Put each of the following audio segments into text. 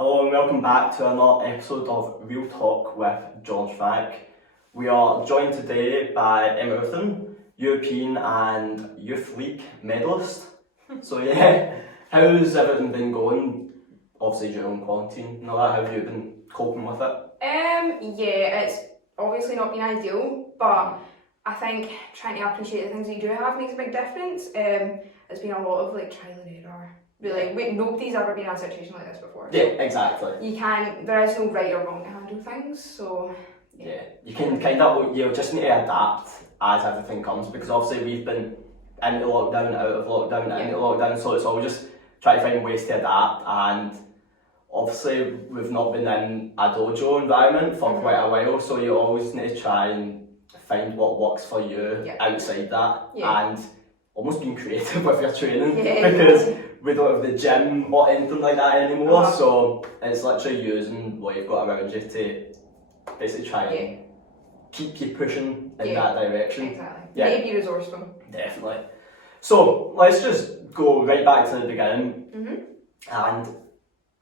Hello and welcome back to another episode of Real Talk with Jordan Szafranek. We are joined today by Ruthven, European and Youth League medalist. So yeah, how's everything been going? Obviously during quarantine and all that, how have you been coping with it? Yeah, it's obviously not been ideal, but I think trying to appreciate the things that you do have makes a big difference. It's been a lot of like trial and error. Really, nobody's ever been in a situation like this before. Yeah, exactly. There is no right or wrong to handle things, so yeah. You can you just need to adapt as everything comes, because obviously we've been into lockdown, out of lockdown, into lockdown, so it's all just try to find ways to adapt. And obviously we've not been in a dojo environment for quite a while, so you always need to try and find what works for you outside that, and almost being creative with your training, because we don't have the gym or anything like that anymore, so it's literally using what you've got around you to basically try and keep you pushing in that direction. Exactly. Yeah. Be resourceful. Definitely. So let's just go right back to the beginning, and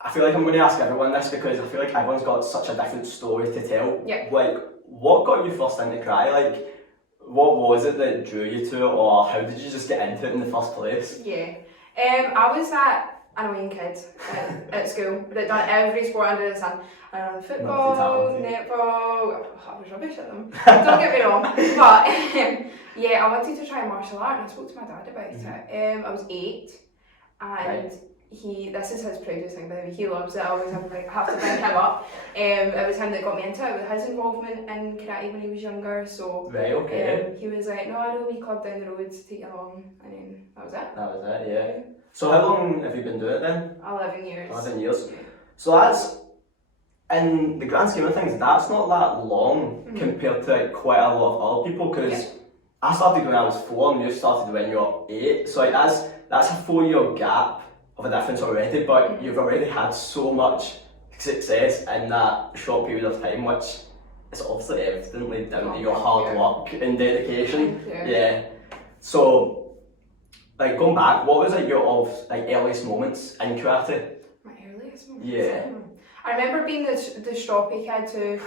I feel like I'm going to ask everyone this because I feel like everyone's got such a different story to tell. Like, what got you first into karate? Like, what was it that drew you to it, or how did you just get into it in the first place? I was that annoying kid at school that done every sport under the sun. Football, netball, I was rubbish at them, don't get me wrong, but I wanted to try martial art, and I spoke to my dad about it. I was 8, and this is his proudest thing, by the way. He loves it. I always have to bring him up. It was him that got me into it, with his involvement in karate when he was younger. So he was like, no, I know a wee club down the road to take you along, and then that was it. So how long have you been doing it then? 11 years. 11 years. So that's, in the grand scheme of things, that's not that long compared to like, quite a lot of other people, because I started when I was 4 and you started when you were 8. So like, that's a 4-year gap of a difference already, but you've already had so much success in that short period of time, which is obviously evidently down to your hard work and dedication. So, like, going back, what was like your earliest moments in karate? My earliest moments? I remember being the stroppy kid who,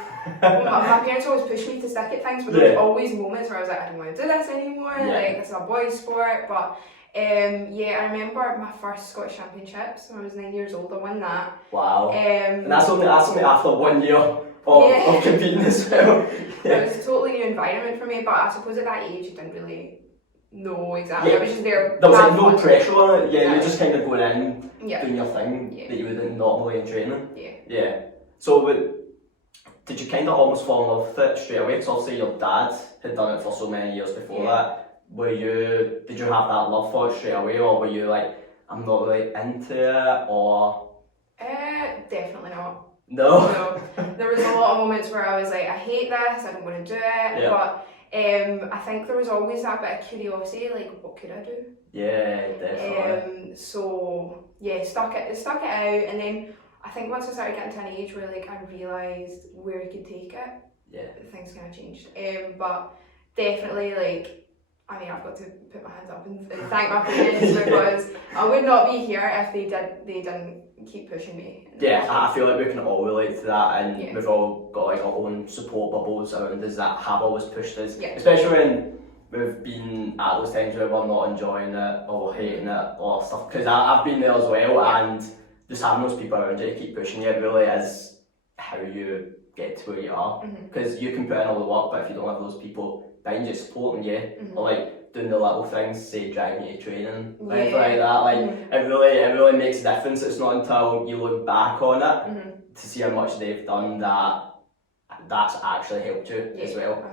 my parents always pushed me to stick at things, but there was always moments where I was like, I don't want to do this anymore, like, it's a boys' sport, but I remember my first Scottish Championships when I was 9 years old. I won that. Wow. And that's only after 1 year of competing as well. It was a totally new environment for me, but I suppose at that age you didn't really know exactly. I was just there. There was like no pressure on it. You're just kind of going in, doing your thing that you wouldn't normally in training. So did you kind of almost fall in love with it straight away? Because obviously your dad had done it for so many years before that. Did you have that love for it straight away, or were you like, I'm not really into it, or? Definitely not. No? There was a lot of moments where I was like, I hate this, I don't want to do it, but I think there was always that bit of curiosity, like, what could I do? Yeah, definitely. Stuck it out, and then I think once I started getting to an age where like I realised where I could take it, things kind of changed. But definitely, like, I mean, I've got to put my hands up and thank my parents because I would not be here if they didn't keep pushing me. I feel like we can all relate to that, and we've all got like our own support bubbles around us that have always pushed us, especially when we've been at those times where we're not enjoying it or hating it or stuff, because I've been there as well, and just having those people around you to keep pushing you really is how you get to where you are, because you can put in all the work, but if you don't have those people behind you supporting you, or like doing the little things, say driving you to training, anything like that, like it really makes a difference. It's not until you look back on it to see how much they've done that's actually helped you as well.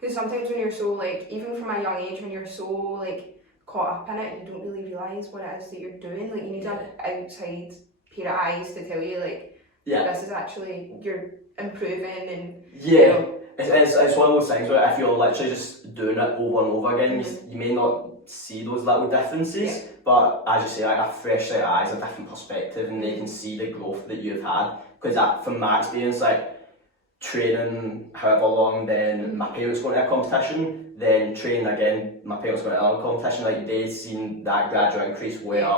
Because sometimes when you're so like, even from a young age, when you're so like caught up in it, you don't really realise what it is that you're doing. Like, you need an outside pair of eyes to tell you like, this is actually, you're improving, and you know, It's one of those things where if you're literally just doing it over and over again, you may not see those little differences, but as you say, like a fresh set of eyes, a different perspective, and they can see the growth that you've had. Because from my experience, like training however long, then my parents going to a competition, then training again, my parents going to another competition, like they've seen that gradual increase where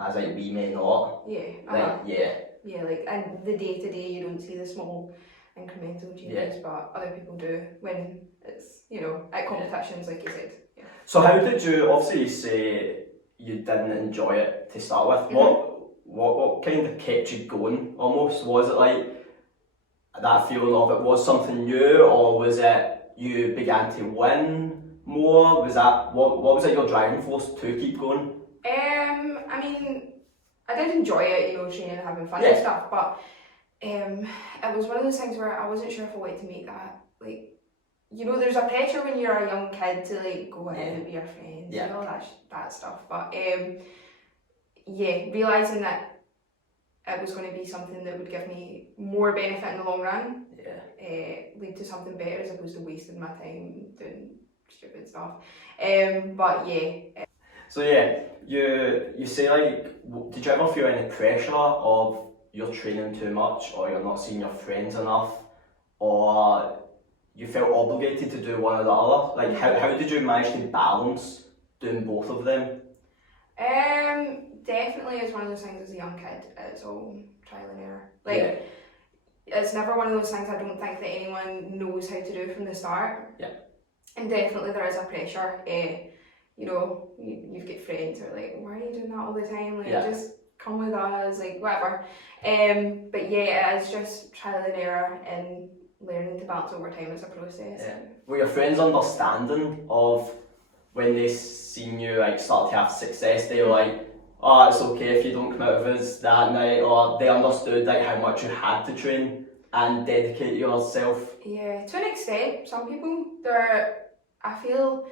as like we may not. Yeah, like, and the day to day you don't see the small incremental changes, but other people do when it's, you know, at competitions, like you said. Yeah. So how did you, obviously you say you didn't enjoy it to start with, what kind of kept you going almost? Was it like that feeling of it was something new, or was it you began to win more? Was that, what was like your driving force to keep going? I mean, I did enjoy it, you know, training and having fun and stuff, but it was one of those things where I wasn't sure if I wanted to make that, like, you know, there's a pressure when you're a young kid to like go ahead and be your friends and all that stuff, but realising that it was going to be something that would give me more benefit in the long run, lead to something better as opposed to wasting my time doing stupid stuff. So you say like, did you ever feel any pressure of you're training too much, or you're not seeing your friends enough, or you felt obligated to do one or the other? Like how did you manage to balance doing both of them? Definitely is one of those things as a young kid, it's all trial and error. Like it's never one of those things I don't think that anyone knows how to do from the start. And definitely there is a pressure. You know, you've got friends who are like, why are you doing that all the time? Like just come with us, like whatever. But it is just trial and error and learning to balance over time as a process. Were your friends understanding of when they seen you like start to have success? They were like, oh, it's okay if you don't come out with us that night, or they understood like how much you had to train and dedicate yourself? Yeah, to an extent. Some people, I feel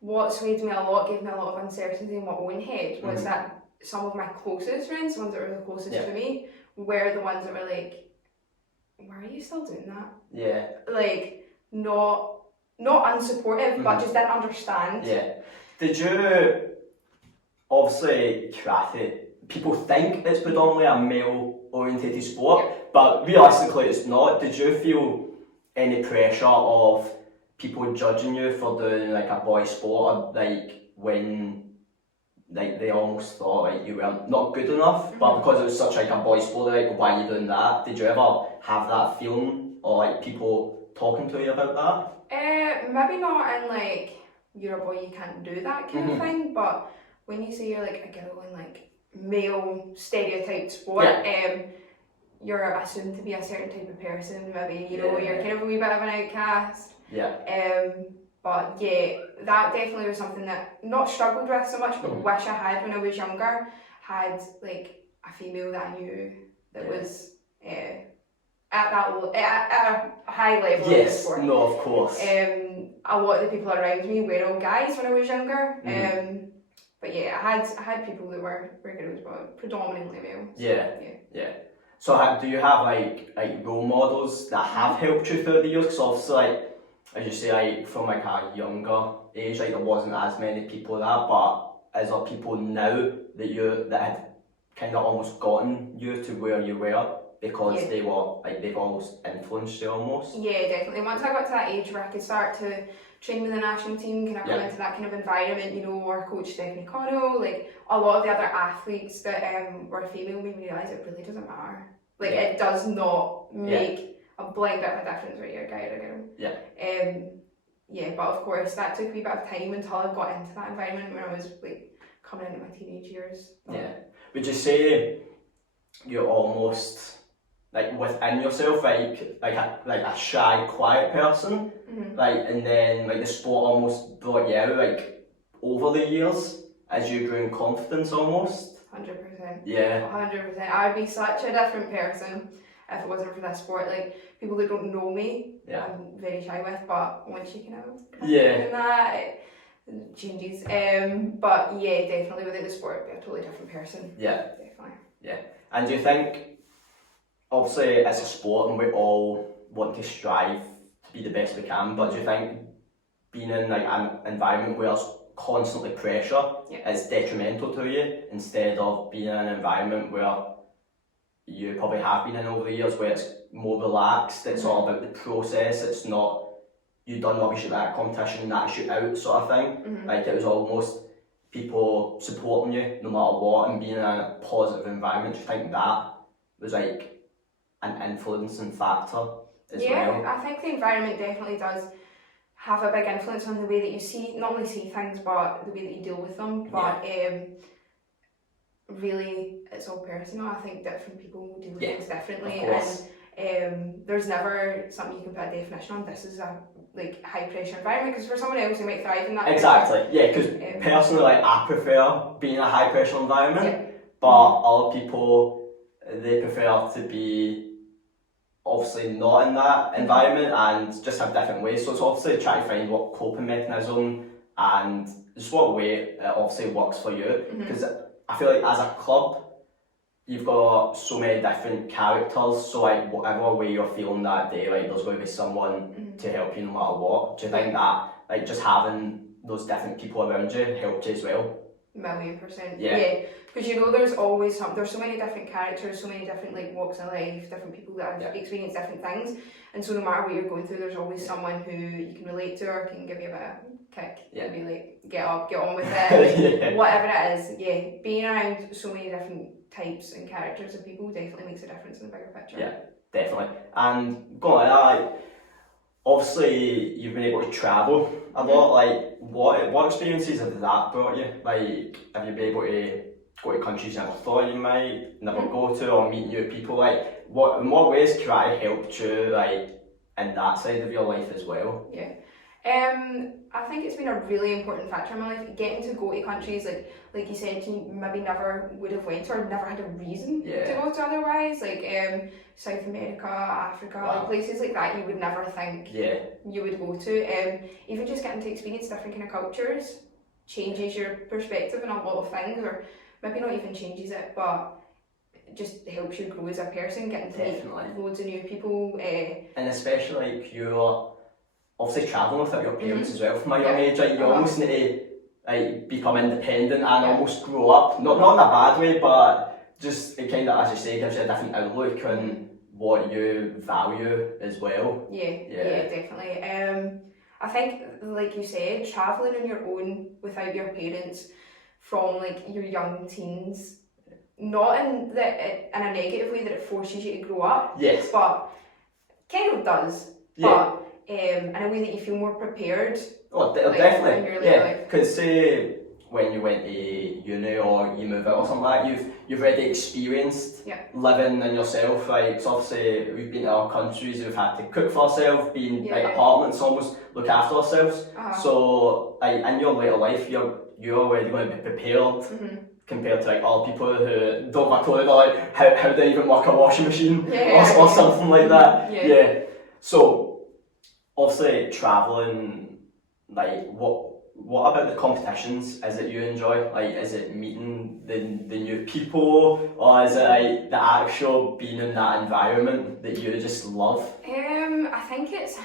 what swayed me a lot, gave me a lot of uncertainty in my own head, was that some of my closest friends, the ones that were the closest to me, were the ones that were like, why are you still doing that? Like, not unsupportive, but just didn't understand. Did you, obviously karate, people think it's predominantly a male orientated sport, but realistically it's not. Did you feel any pressure of people judging you for doing like a boy sport, like when like they almost thought like you were not good enough, but because it was such like a boy sport, they're like, why are you doing that? Did you ever have that feeling, or like people talking to you about that? Maybe not in like, you're a boy, you can't do that kind of thing, but when you say you're like a girl in like male stereotyped sport, you're assumed to be a certain type of person, maybe, you know, you're kind of a wee bit of an outcast. But that definitely was something that not struggled with so much, but wish I had when I was younger, had like a female that I knew that was at a high level of the sport. No, of course. A lot of the people around me were all guys when I was younger. But I had people that were girls, but predominantly male. So do you have like role models that have helped you throughout the years? Because obviously, like as you say, like from like a younger age, like there wasn't as many people that, but is there people now that had kind of almost gotten you to where you were because they were like they've almost influenced you almost? Yeah, definitely. Once I got to that age where I could start to train with the national team, kind of come into that kind of environment, you know, our coach Stephanie Connell, like a lot of the other athletes that were female, made me realise it really doesn't matter. Like it does not make a blind bit of a difference whether you're a guy or a girl. But of course that took a wee bit of time until I got into that environment when I was like coming into my teenage years. Would you say you're almost like within yourself, like a shy, quiet person, like, and then like the sport almost brought you out like over the years as you grew in confidence almost? 100%. 100%. I would be such a different person if it wasn't for this sport. Like people that don't know me, I'm very shy with, but once you can doing that, it changes. But definitely without the sport, I'd be a totally different person. Definitely. And do you think, obviously it's a sport and we all want to strive to be the best we can, but do you think being in like an environment where there's constantly pressure is detrimental to you, instead of being in an environment where you probably have been in over the years where it's more relaxed, it's all about the process, it's not you done rubbish at that competition, that's you out sort of thing. Like it was almost people supporting you no matter what and being in a positive environment, do you think that was like an influencing factor as well? Yeah, I think the environment definitely does have a big influence on the way that you not only see things, but the way that you deal with them. But really, it's all personal. I think different people deal with things differently, and there's never something you can put a definition on. This is a high pressure environment, because for someone else who might thrive in that. Exactly. Yeah, because personally, I prefer being in a high pressure environment, but other people, they prefer to be obviously not in that environment and just have different ways. So it's obviously trying to find what coping mechanism and just what way it obviously works for you. Because I feel like as a club, you've got so many different characters, so whatever way you're feeling that day, there's going to be someone to help you no matter what. Do you think that just having those different people around you helped you as well? 1,000,000%. Yeah, because there's always there's so many different characters, so many different walks of life, different people that have experienced different things, and so no matter what you're going through, there's always someone who you can relate to or can give you a bit of kick and be get up, get on with it, whatever it is. Being around so many different types and characters of people definitely makes a difference in the bigger picture. Yeah, definitely. And going like that, obviously you've been able to travel a lot. What experiences have that brought you? Have you been able to go to countries you never thought you might never go to, or meet new people? In what ways can I help you in that side of your life as well? I think it's been a really important factor in my life, getting to go to countries like you said you maybe never would have went or never had a reason to go to otherwise, South America, Africa, places like that you would never think you would go to. Even just getting to experience different kind of cultures changes your perspective on a lot of things, or maybe not even changes it, but just helps you grow as a person, getting to meet loads of new people. And especially you're obviously travelling without your parents as well from a young age, you almost need to become independent and almost grow up, not in a bad way, but just it kind of, as you say, gives you a different outlook on what you value as well. Yeah, definitely. I think, like you said, travelling on your own without your parents from your young teens, not in a negative way that it forces you to grow up, but kind of does, but in a way that you feel more prepared. Oh, definitely. Because say when you went to uni or you move out or something like that, you've already experienced living in yourself. So obviously we've been to our countries, we've had to cook for ourselves, be in apartments, almost look after ourselves. So in your later life, you're already going to be prepared. Compared to other people who don't have a clue about how they even work a washing machine or something like that. So obviously travelling, what about the competitions is it you enjoy? Is it meeting the new people, or is it the actual being in that environment that you just love? I think it's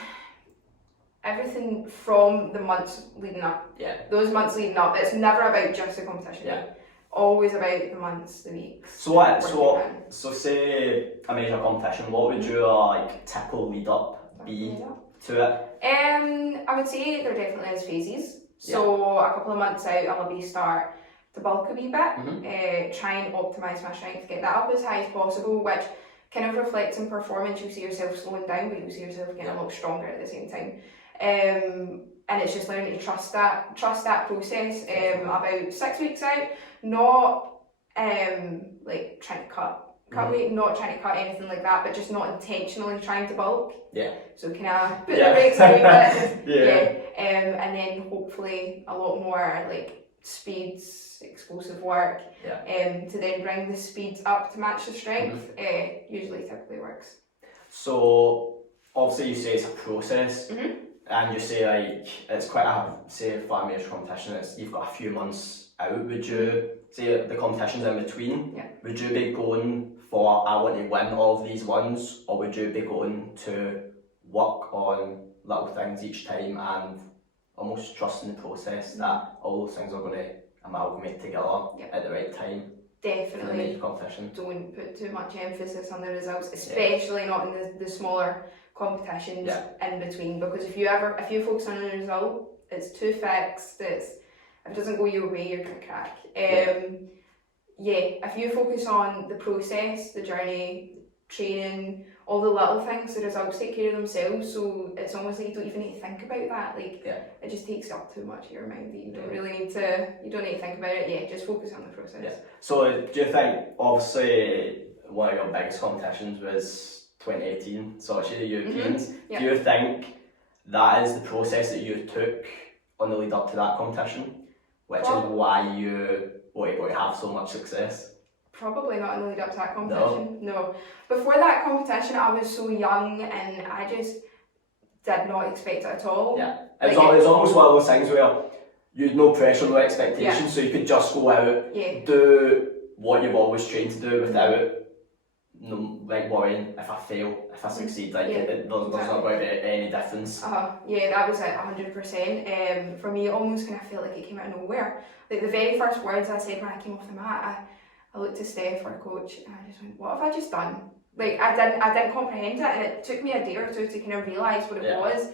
everything from the months leading up. Those months leading up, it's never about just the competition. Always about the months, the weeks. So say a major competition, what would your typical lead up be to it? I would say there definitely is phases. So a couple of months out, I'll maybe start to bulk a wee bit, try and optimise my strength, get that up as high as possible, which kind of reflects in performance. You'll see yourself slowing down, but you'll see yourself getting a lot stronger at the same time. And it's just learning to trust that process. About 6 weeks out, not trying to cut weight, not trying to cut anything like that, but just not intentionally trying to bulk. So kind of put the brakes on a bit. And then hopefully a lot more speeds, explosive work, to then bring the speed up to match the strength. Usually typically works. So obviously you say it's a process. And you say it's quite for a major competition, you've got a few months out. Would you say the competitions in between? Would you be going for I want to win all of these ones, or would you be going to work on little things each time and almost trusting the process that all those things are going to amalgamate together at the right time? Definitely. Competition. Don't put too much emphasis on the results, especially not in the smaller competitions in between, because if you focus on the result, it's too fixed, it's if it doesn't go your way, you're gonna crack. If you focus on the process, the journey, training, all the little things, the results take care of themselves. So it's almost like you don't even need to think about that. Like it just takes up too much of your mind that you don't really need to. You don't need to think about it. Yeah, just focus on the process. Yeah. So do you think, obviously, one of your biggest competitions was 2018, Sochi, the Europeans. Do you think that is the process that you took on the lead up to that competition, which is why you were able to have so much success? Probably not in the lead up to that competition. No. Before that competition, I was so young and I just did not expect it at all. Yeah. It was almost one of those things where you had no pressure, no expectations, so you could just go out, do what you've always trained to do without worrying if I fail, if I succeed, there's not going to be any difference. Yeah, that was it, 100%. For me, it almost kind of felt like it came out of nowhere. Like the very first words I said when I came off the mat, I looked to Steph, our coach, and I just went, what have I just done? Like I didn't comprehend it, and it took me a day or two to kind of realise what it was.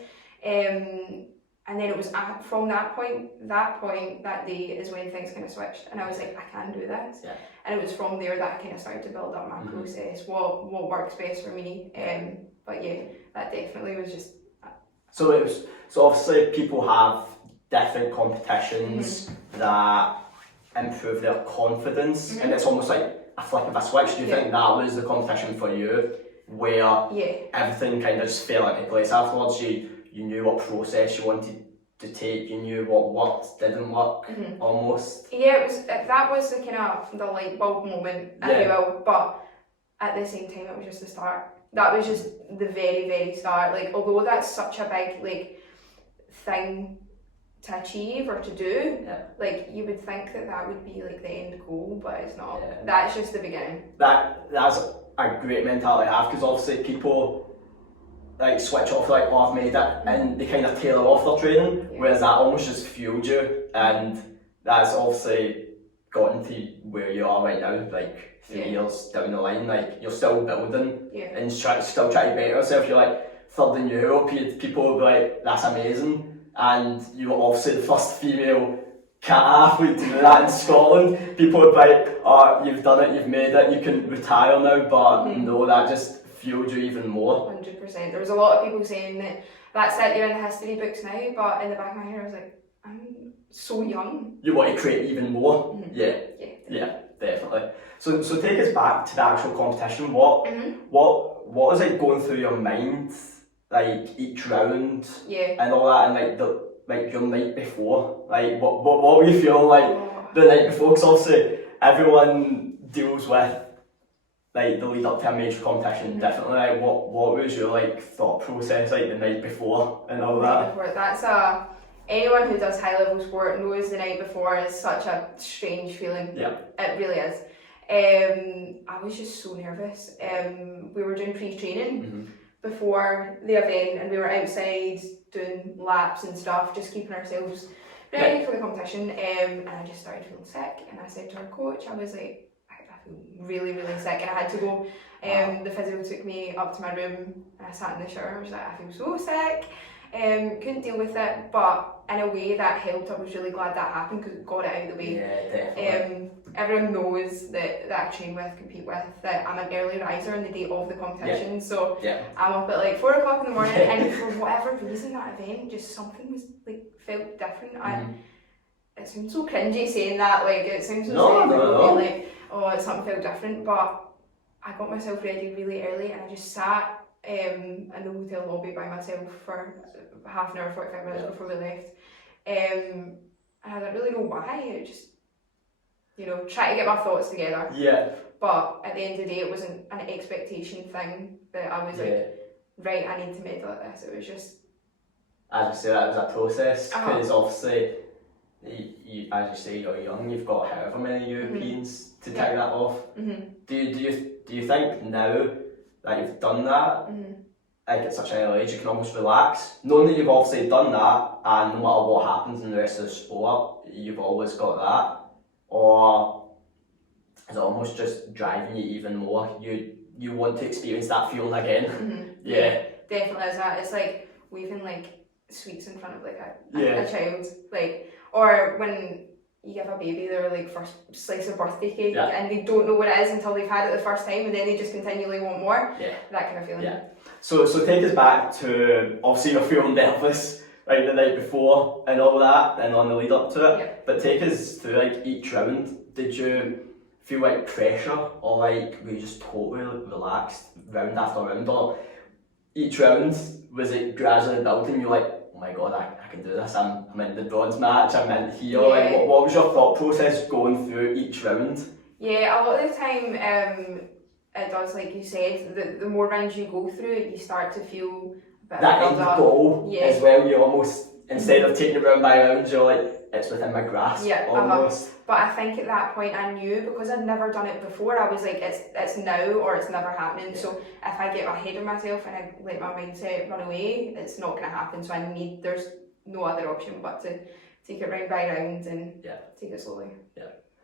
And then it was from that day is when things kind of switched, and I was like, I can do this. Yeah. And it was from there that I kind of started to build up my process, what works best for me. But yeah, that definitely was just. So obviously people have different competitions that improve their confidence, and it's almost like a flip of a switch. Do you think that was the competition for you, where everything kind of just fell into place afterwards? You knew what process you wanted to take, you knew what worked, didn't work, almost. Yeah, that was the kind of the light bulb moment, if you will, but at the same time it was just the start. That was just the very, very start. Like, although that's such a big thing to achieve or to do, like you would think that would be like the end goal, but it's not. That's just the beginning. That's a great mentality to have, because obviously people like switch off, like, oh, I've made it, and they kind of tailor off their training, whereas that almost just fueled you, and that's obviously gotten to where you are right now, like 3 years down the line. Like, you're still building and still trying to better yourself. You're like third in Europe, people will be like, that's amazing, and you were obviously the first female Kata athlete to do that in Scotland. People would be like, oh, you've done it, you've made it, you can retire now, but no, that just fueled you even more. 100%. There was a lot of people saying that's it, you're in the history books now, but in the back of my head I was like, I'm so young. You want to create even more? Yeah, definitely. So take us back to the actual competition. What was it going through your mind, like each round and all that, and like your night before? Like what were you feeling like the night before? Because obviously everyone deals with like the lead up to a major competition differently. Like what was your like thought process like the night before and all that? That's anyone who does high level sport knows the night before is such a strange feeling. Yeah, it really is. I was just so nervous. We were doing pre-training before the event, and we were outside doing laps and stuff, just keeping ourselves ready for the competition. And I just started feeling sick, and I said to our coach, I was like, really, really sick, and I had to go. The physio took me up to my room, and I sat in the shower. I was like, I feel so sick. Couldn't deal with it, but in a way that helped. I was really glad that happened because it got it out of the way. Yeah, definitely. Everyone knows that I train with, compete with, that I'm an early riser on the day of the competition. So I'm up at like 4 o'clock in the morning, and for whatever reason that event, just something was like felt different. It sounds so cringy saying that, like it sounds so like, oh, something felt different, but I got myself ready really early, and I just sat in the hotel lobby by myself for half an hour, 45 minutes before we left. And I don't really know why, it just, try to get my thoughts together. Yeah. But at the end of the day, it wasn't an expectation thing that I was like, right, I need to medal at this. It was just... As you say, that was a process, because obviously, you, as you say, you're young, you've got however many Europeans to take that off. Do you think now that you've done that, like at such an early age, you can almost relax, knowing that you've obviously done that, and no matter what happens in the rest of the sport, you've always got that? Or is it almost just driving you even more? You want to experience that feeling again? Yeah, definitely is that. It's like waving like sweets in front of like a child, like, Or when you give a baby their like first slice of birthday cake and they don't know what it is until they've had it the first time, and then they just continually want more. Yeah. That kind of feeling. Yeah. So take us back to, obviously you're feeling nervous right the night before and all that, and on the lead up to it. Yeah. But take us through like each round. Did you feel like pressure, or like were you just totally relaxed round after round, or each round was it gradually building? You're like, oh my god, I can do this. I'm in the bronze match. I'm in here. Yeah. Like, what was your thought process going through each round? Yeah, a lot of the time, it does, like you said. The more rounds you go through, you start to feel a bit that end goal as well. You almost, instead of taking it round by round, you're like, it's within my grasp. Yeah, almost. But I think at that point I knew, because I'd never done it before, I was like, it's now or it's never happening. Yeah. So if I get ahead of myself and I let my mindset run away, it's not going to happen. So there's no other option but to take it round by round and take it slowly. Yeah.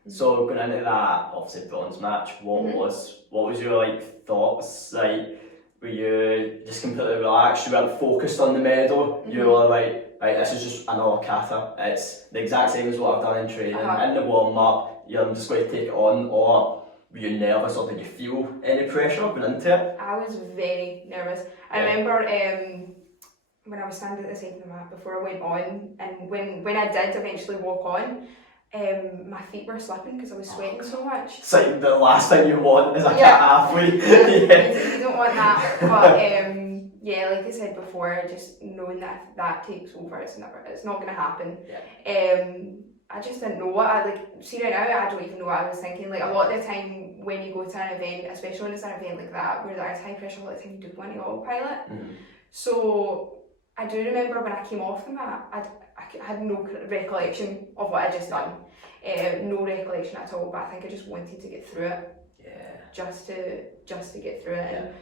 So going into that obviously bronze match, what was your like thoughts? Like, were you just completely relaxed? You weren't focused on the medal. You were like, right, this is just another kata. It's the exact same as what I've done in training. In the warm up, I'm just going to take it on. Or were you nervous, or did you feel any pressure going into it? I was very nervous. I remember when I was standing at the side of the mat before I went on, and when I did eventually walk on, my feet were slipping because I was sweating so much. It's like the last thing you want is a kata athlete. You don't want that. But like I said before, just knowing that takes over, it's not going to happen. I just didn't know what see right now, I don't even know what I was thinking. Like, a lot of the time when you go to an event, especially when it's an event like that where there is high pressure, a lot of the time you do want to autopilot. So I do remember when I came off the mat, I had no recollection of what I just done. No recollection at all, but I think I just wanted to get through it. Yeah. Just to get through it.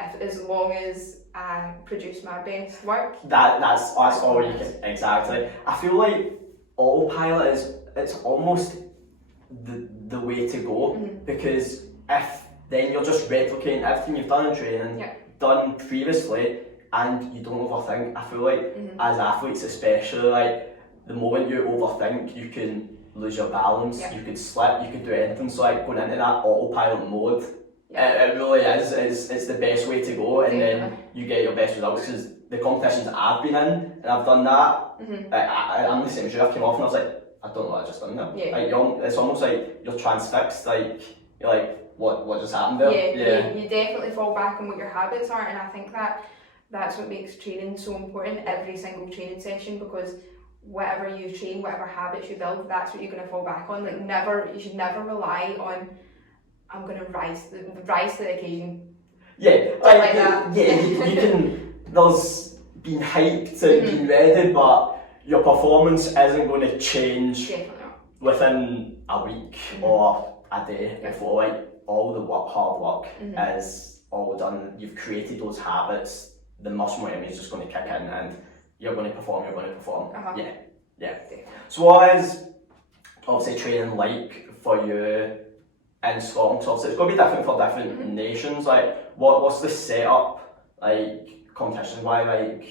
And as long as I produce my best work. That's all you can, exactly. I feel like autopilot it's almost the way to go, because if then you're just replicating everything you've done in training, done previously, and you don't overthink. I feel like as athletes especially, like the moment you overthink, you can lose your balance, you could slip, you could do anything. So like going into that autopilot mode, it really is, it's the best way to go, and then you get your best results, because the competitions that I've been in, and I've done that, I'm the same as you, I came off and I was like, I don't know what I just done there. Like, it's almost like you're transfixed, like, you're like, what just happened there? You definitely fall back on what your habits are, and I think that's what makes training so important, every single training session, because whatever you train, whatever habits you build, that's what you're going to fall back on. Like, you should never rely on, I'm going to rise to the occasion. You can, there's been hyped and been ready, but your performance isn't going to change within a week or a day before. Like, all the hard work is all done. You've created those habits. The muscle memory is just going to kick in, and you're going to perform. So what is obviously training like for you in Scotland? So obviously it's going to be different for different nations. Like, what's the setup like competition wise, like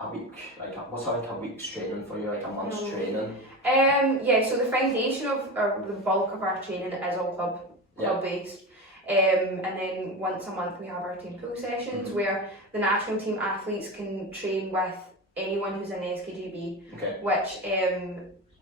a week, like what's like a week's training for you, like a month's training? So the foundation of the bulk of our training is all club based. And then once a month we have our team pool sessions where the national team athletes can train with anyone who's in the SKGB, which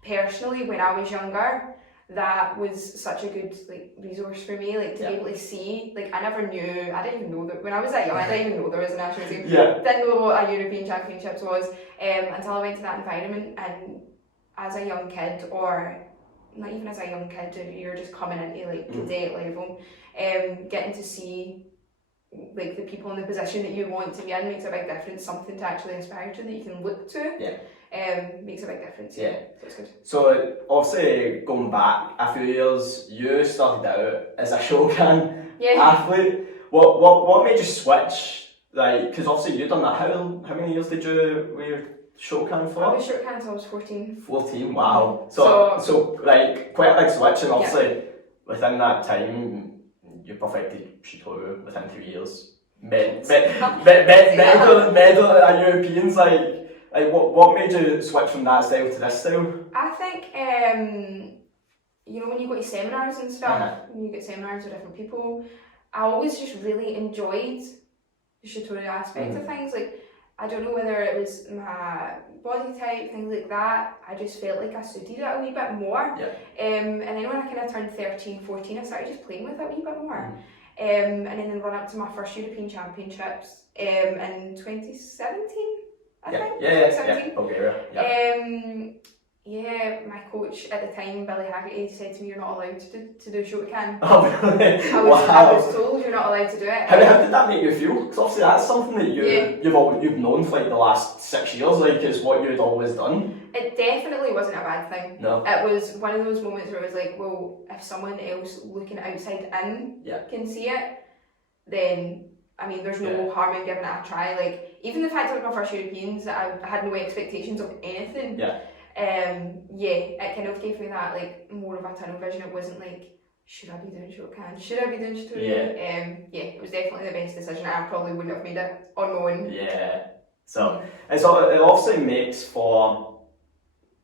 personally, when I was younger, that was such a good resource for me, to be able to see. I didn't even know that when I was that young. I didn't even know there was a national team. Didn't know what a European Championships was until I went to that environment. And as a young kid, or not even as a young kid, you're just coming into cadet level, getting to see the people in the position that you want to be in makes a big difference. Something to actually aspire to that you can look to. Makes a big difference. So it's good. So obviously going back a few years, you started out as a Shokan athlete. What made you switch? Because obviously you've done that. How many years did you wear Shokan for? I was Shokan until I was 14. 14, wow. So quite a big switch, and obviously within that time you perfected Shito within 3 years. Medal Europeans, what made you switch from that style to this style? I think, you know, when you go to seminars and stuff, when you get seminars with different people, I always just really enjoyed the tutorial aspect of things. Like, I don't know whether it was my body type, things like that, I just felt like I suited it a wee bit more. And then when I kind of turned 13, 14, I started just playing with it a wee bit more. And then run up to my first European Championships in 2017, I think. 2017. Bulgaria. My coach at the time, Billy Haggerty, said to me, "You're not allowed to do Shotokan." Oh, really? I was told you're not allowed to do it. How did that make you feel? Because obviously that's something that you've known for like the last 6 years, like it's what you'd always done. It definitely wasn't a bad thing. No. It was one of those moments where it was like, well, if someone else looking outside in can see it, then I mean, there's no harm in giving it a try. Like, even the fact that it was my first Europeans, I had no expectations of anything. It kind of gave me that like more of a tunnel vision. It wasn't like, should I be doing Shotokan? Should I be doing tutorial? It was definitely the best decision. I probably wouldn't have made it on my own. So it obviously makes for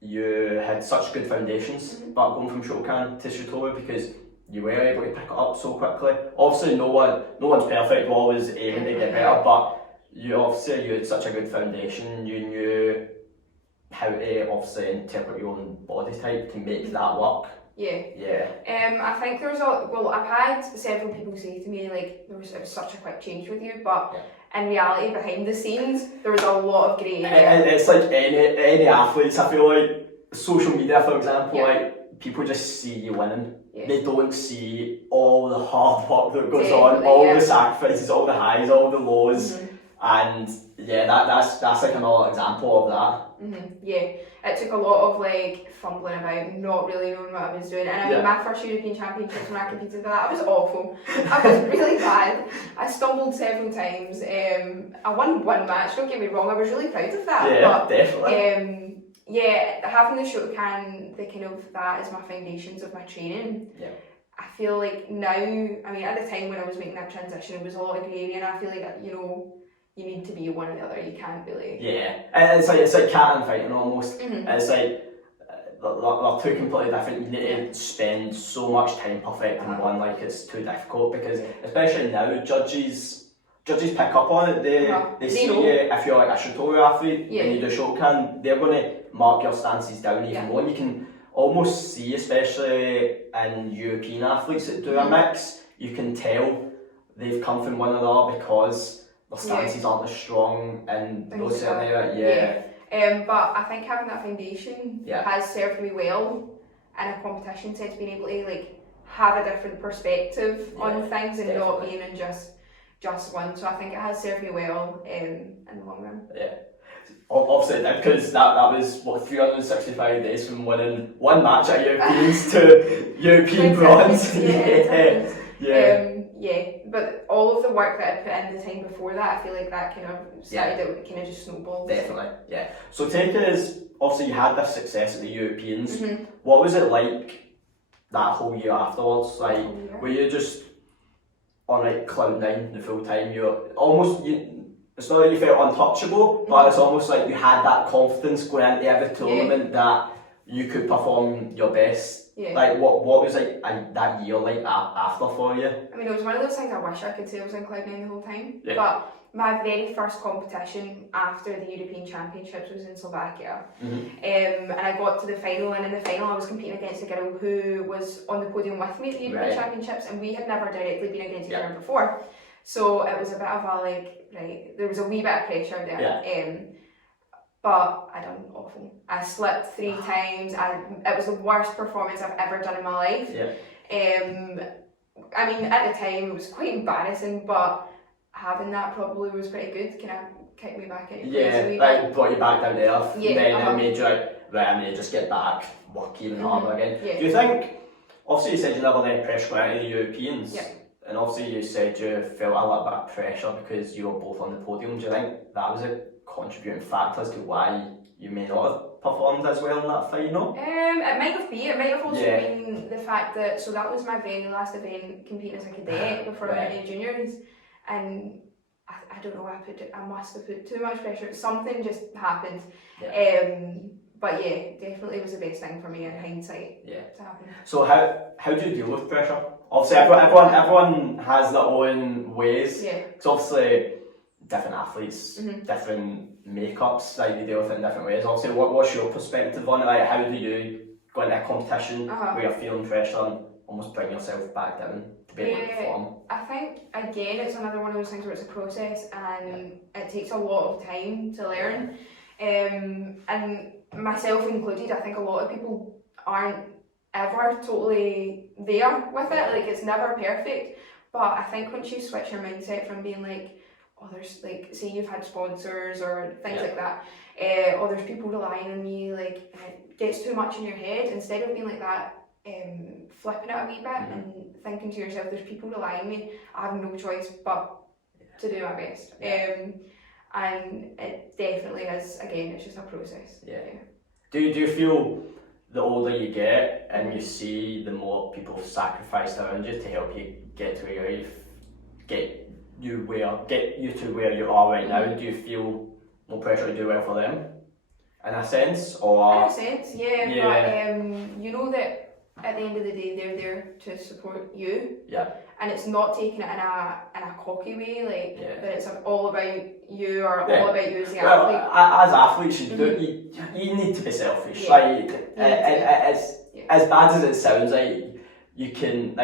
you had such good foundations, but going from Shotokan to tutorial, because you were able to pick it up so quickly. Obviously, no one's perfect. We're always aiming to get better, but you had such a good foundation. You knew how to obviously interpret your own body type to make that work. I think I've had several people say to me like it was such a quick change with you, but in reality behind the scenes there was a lot of grey area. It's like any athletes, I feel like social media, for example, like people just see you winning. They don't see all the hard work that goes on, all the sacrifices, all the highs, all the lows. And that's like another example of that. It took a lot of like fumbling about, not really knowing what I was doing. And I mean, my first European Championships when I competed for that, I was awful. I was really bad. I stumbled several times. I won one match, don't get me wrong, I was really proud of that. But, definitely. Having the Shotokan, that is my foundations of my training. I feel like now, I mean, at the time when I was making that transition, it was a lot of grey area, and I feel like, you know, you need to be one or the other. You can't really. It's like cat and fighting almost. It's like they're two completely different. You need to spend so much time perfecting one. Like it's too difficult because especially now judges pick up on it. They see you if you're like a Shotokan athlete and you do Shotokan, they're going to mark your stances down even more. And you can almost see, especially in European athletes that do a mix, you can tell they've come from one another because their stances aren't as strong in those certain areas. But I think having that foundation has served me well in a competition sense, being able to like have a different perspective on things and not being in just one. So I think it has served me well in the long run. Obviously it did, because that was 365 days from winning one match at Europeans to European bronze. But all of the work that I put in the time before that, I feel like that kind of started out, kind of just snowballed. Definitely, So take it as, obviously you had this success at the Europeans. What was it like that whole year afterwards? Like, were you just on like cloud nine the full time? It's not that you felt untouchable, but it's almost like you had that confidence going into every tournament that you could perform your best. Like what was like that year like after for you? I mean, it was one of those things I wish I could say I was in cloud nine the whole time. But my very first competition after the European Championships was in Slovakia. And I got to the final, and in the final I was competing against a girl who was on the podium with me at the European Championships, and we had never directly been against each other before. So it was a bit of a like, there was a wee bit of pressure there. But I done awful. I slipped 3 times. It was the worst performance I've ever done in my life. I mean, at the time it was quite embarrassing, but having that probably was pretty good. Kind of kicked me back into place. Like brought you back down to earth. Then it made you like, right, I need to just get back, work even harder again. Do you think, obviously you said you never let pressure go into the Europeans, and obviously you said you felt a little bit of pressure because you were both on the podium. Do you think that was a contributing factor as to why you may not have performed as well in that final? It might have been. It might have also been the fact that, so that was my very last event competing as a cadet before I went to juniors, and I don't know, I must have put too much pressure. Something just happened. But yeah, definitely was the best thing for me in hindsight to happen. So how do you deal with pressure? Obviously everyone has their own ways. Yeah. Because obviously different athletes, different makeups, like they deal with it in different ways. Obviously, what's your perspective on it? Like, how do you go into a competition where you're feeling pressure and almost bring yourself back down to be able to perform? I think again it's another one of those things where it's a process and it takes a lot of time to learn. And myself included, I think a lot of people aren't ever totally there with it. Like, it's never perfect. But I think once you switch your mindset from being like, oh, there's like, say you've had sponsors or things like that, or there's people relying on me, like, and it gets too much in your head, instead of being like that, flipping it a wee bit and thinking to yourself, there's people relying on me, I have no choice but to do my best. And it definitely is, again, it's just a process. Do you feel the older you get and you see the more people sacrifice around you to help you get to where you get you to where you are right now, do you feel more pressure to do well for them in a sense? Or in a sense, but you know that at the end of the day they're there to support you, and it's not taking it in a cocky way, like that it's all about you or all about you as the athlete. As athletes, you need to be selfish. Like as bad as it sounds, like you can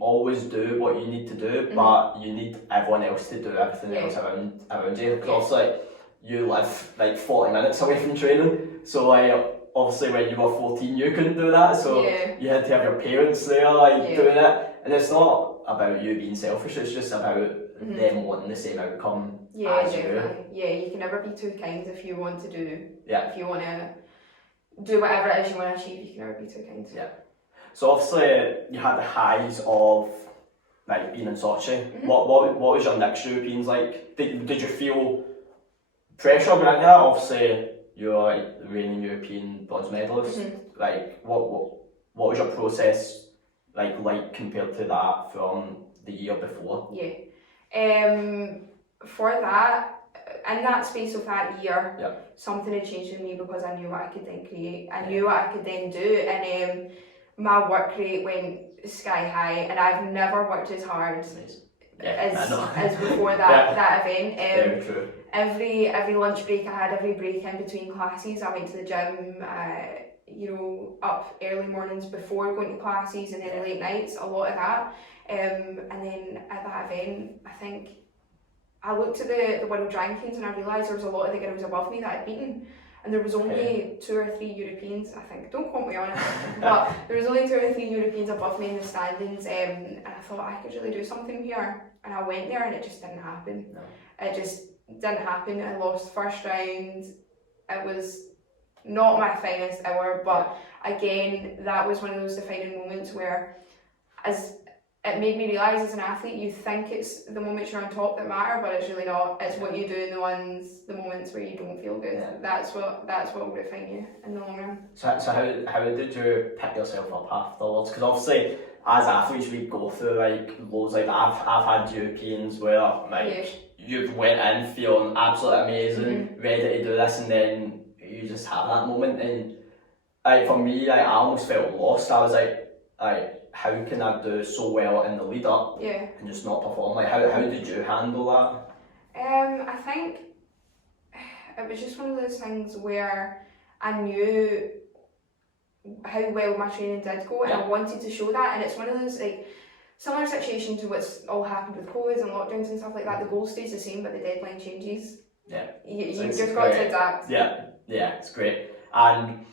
always do what you need to do, but you need everyone else to do everything else around you. Because like you live like 40 minutes away from training, so like obviously when you were 14 you couldn't do that, so you had to have your parents there doing it. And it's not about you being selfish, it's just about them wanting the same outcome as definitely. you. You can never be too kind if you want to do, if you want to do whatever it is you want to achieve, you can never be too kind. So obviously you had the highs of like being in Sochi. What was your next Europeans like? Did you feel pressure going into that? Obviously you're like the reigning European bronze medalist. Like what was your process like compared to that from the year before? For that, in that space of that year, something had changed in me because I knew what I could then create. I knew what I could then do, and my work rate went sky high, and I've never worked as hard as before that event. Very true. Every lunch break I had, every break in between classes, I went to the gym, up early mornings before going to classes, and then late nights, a lot of that. And then at that event, I think I looked at the world rankings and I realised there was a lot of the girls above me that I'd beaten. And there was only 2 or 3 Europeans, I think, don't quote me on it, but there was only 2 or 3 Europeans above me in the standings, and I thought I could really do something here. And I went there and it just didn't happen. It just didn't happen. I lost first round. It was not my finest hour, but again, that was one of those defining moments where, as it made me realise as an athlete, you think it's the moments you're on top that matter, but it's really not. It's what you do in the moments where you don't feel good. That's what will define you in the long run. So how did you pick yourself up afterwards? Because obviously as athletes we go through like loads like that. I've had Europeans where like you went in feeling absolutely amazing, ready to do this, and then you just have that moment, and like for me, like I almost felt lost. I was like how can I do so well in the lead up and just not perform? Like how did you handle that? I think it was just one of those things where I knew how well my training did go, and I wanted to show that. And it's one of those like similar situations to what's all happened with COVID and lockdowns and stuff like that. The goal stays the same, but the deadline changes. You just got to adapt. It's great. And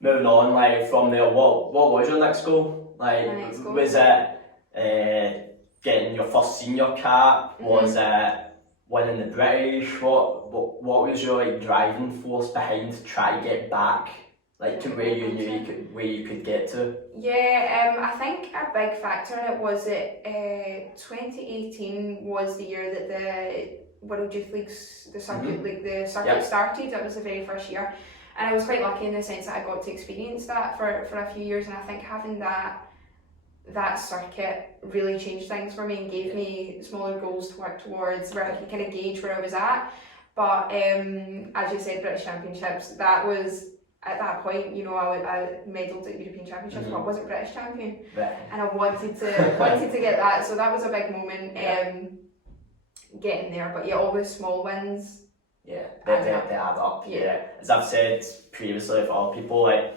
moving on, like from there, what was your next goal? Like, was it getting your first senior cap? Was it winning the British? What was your like driving force behind to try to get back like to where you knew you could get to? I think a big factor in it was that 2018 was the year that the World Youth Leagues, the circuit, started. That was the very first year. And I was quite lucky in the sense that I got to experience that for a few years, and I think having that circuit really changed things for me and gave me smaller goals to work towards, where I could kind of gauge where I was at. But as you said, British Championships, that was, at that point, you know, I medalled at European Championships, but I wasn't British champion. Right. And I wanted to get that, so that was a big moment, getting there. But yeah, all those small wins. Yeah, they add up. Yeah. As I've said previously, for other people, like,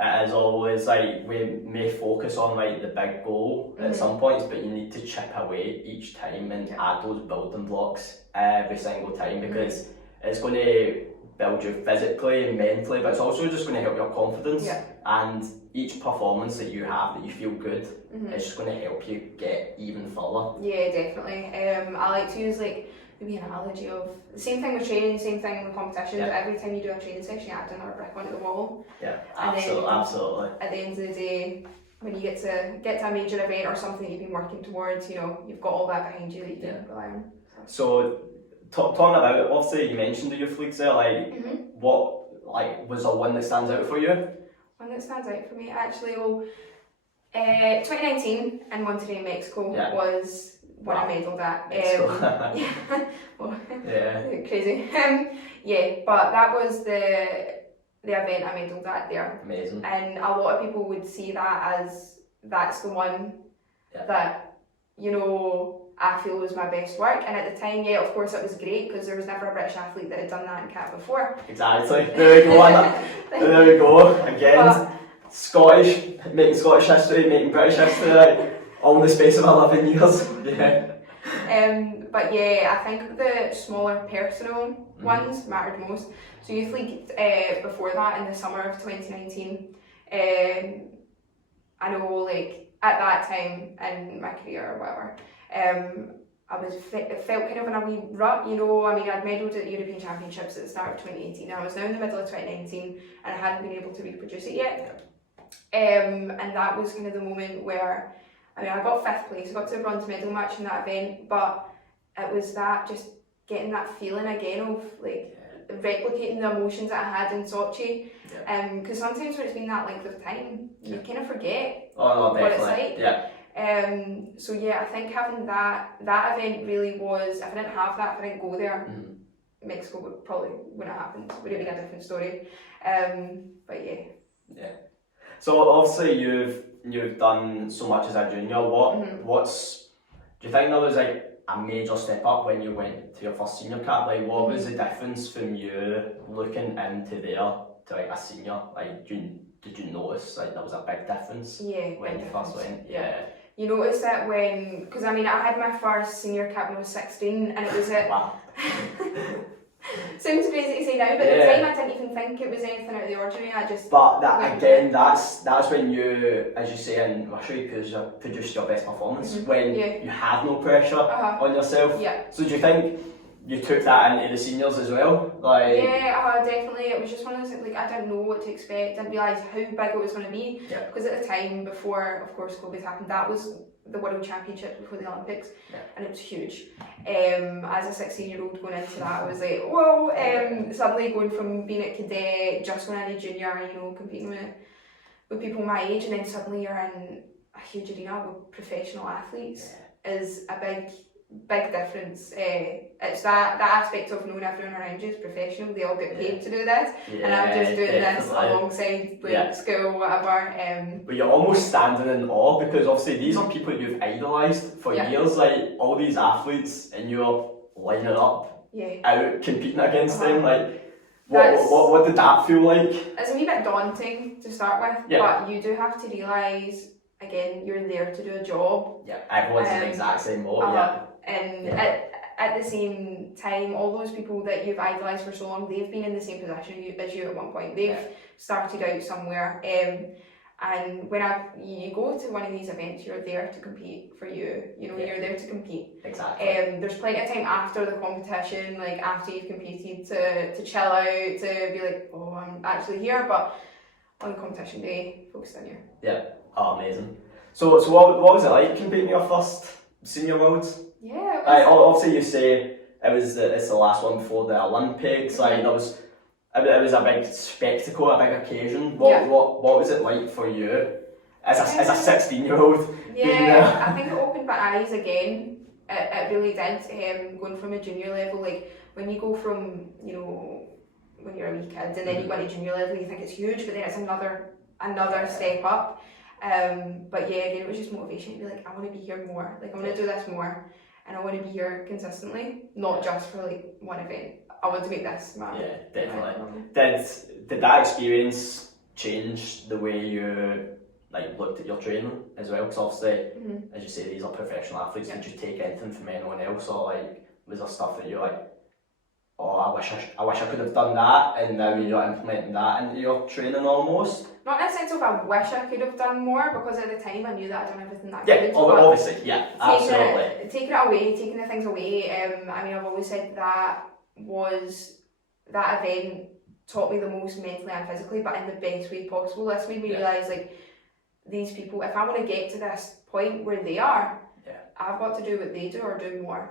it is always like we may focus on like the big goal at some points, but you need to chip away each time and add those building blocks every single time, because it's going to build you physically and mentally, but it's also just going to help your confidence. And each performance that you have that you feel good, it's just going to help you get even further. Yeah, definitely. I like to use like maybe an analogy of the same thing with training, same thing with competitions. Every time you do a training session, you add another brick onto the wall. Yeah, absolutely. At the end of the day, when you get to a major event or something that you've been working towards, you know, you've got all that behind you that you can rely on. So talking about it, obviously you mentioned the youth leagues there, like what like was there one that stands out for you? One that stands out for me, actually, 2019 in Monterrey, Mexico was when I medalled at. Crazy. But that was the event I medalled at there. Amazing. And a lot of people would see that as that's the one that, you know, I feel was my best work. And at the time, of course it was great, because there was never a British athlete that had done that in Kata before. Exactly. There we go. There we go. Again, making Scottish history, making British history, like, all in the space of 11 years. But I think the smaller personal ones mattered most. So Youth League before that, in the summer of 2019, I know, like, at that time in my career or whatever, I felt kind of in a wee rut, you know. I mean, I'd medalled at the European Championships at the start of 2018, and I was now in the middle of 2019, and I hadn't been able to reproduce it yet. And that was kind of the moment where, I mean, I got 5th place, I got to the bronze medal match in that event, but it was that, just getting that feeling again of, like, replicating the emotions that I had in Sochi. Because sometimes when it's been that length of time, you kind of forget what it's like. So I think having that event really was, if I didn't have that, if I didn't go there, Mexico wouldn't have happened. Would have been a different story. So obviously you've done so much as a junior. Do you think there was like a major step up when you went to your first senior cap? Like, what was the difference from you looking into there to like a senior? Like, did you notice like there was a big difference when you first went? You notice that when, because I mean, I had my first senior cap when I was 16, and it was at... Wow. Sounds crazy to say now, but at the time I didn't even think it was anything out of the ordinary. But that again, that's when you, as you say in Russia, you produced your best performance, when you had no pressure on yourself. So do you think you took that into the seniors as well? Like, definitely. It was just one of those things, like, I didn't know what to expect, didn't realise how big it was going to be. Because at the time, before, of course, COVID happened, that was the World Championships before the Olympics, and it was huge. As a 16-year-old going into that, I was like, whoa! Suddenly going from being at cadet, just going into junior, you know, competing with people my age, and then suddenly you're in a huge arena with professional athletes is a big difference. It's that aspect of knowing everyone around you is professional. They all get paid to do this, and I'm just doing this alongside school, whatever. But you're almost standing in awe, because obviously these are people you've idolised for years, like all these athletes, and you're lining up out competing against them. Like, what did that feel like? It's a wee bit daunting to start with, but you do have to realise, again, you're there to do a job. Everyone's in the exact same boat. And at the same time, all those people that you've idolised for so long, they've been in the same position as you at one point. They've started out somewhere. And when you go to one of these events, you're there to compete for you. You know, you're there to compete. Exactly. There's plenty of time after the competition, like after you've competed, to chill out, to be like, oh, I'm actually here. But on competition day, focus on you. Oh, amazing. So what was it like competing in your first senior worlds? Obviously you say it's the last one before the Olympics. Like, it was a big spectacle, a big occasion. What was it like for you as a 16-year-old? I think it opened my eyes again It really did. Going from a junior level, like when you go from, you know, when you're a wee kid and then you go to junior level, you think it's huge, but then it's another step up. But yeah, again, it was just motivation to be like, I want to be here more. Like I want to do this more, and I want to be here consistently, not just for like one event. I want to make this my definitely. Did that experience change the way you like looked at your training as well? Because obviously, as you say, these are professional athletes. Did you take anything from anyone else, or like was there stuff that you're like, oh, I wish I could have done that, and now you're implementing that into your training almost? Not in the sense of I wish I could have done more, because at the time I knew that I'd done everything that I could. Yeah, obviously, yeah, absolutely. Taking it away, taking the things away. I mean, I've always said that event taught me the most mentally and physically, but in the best way possible. This made me realise, like, these people, if I want to get to this point where they are, I've got to do what they do or do more.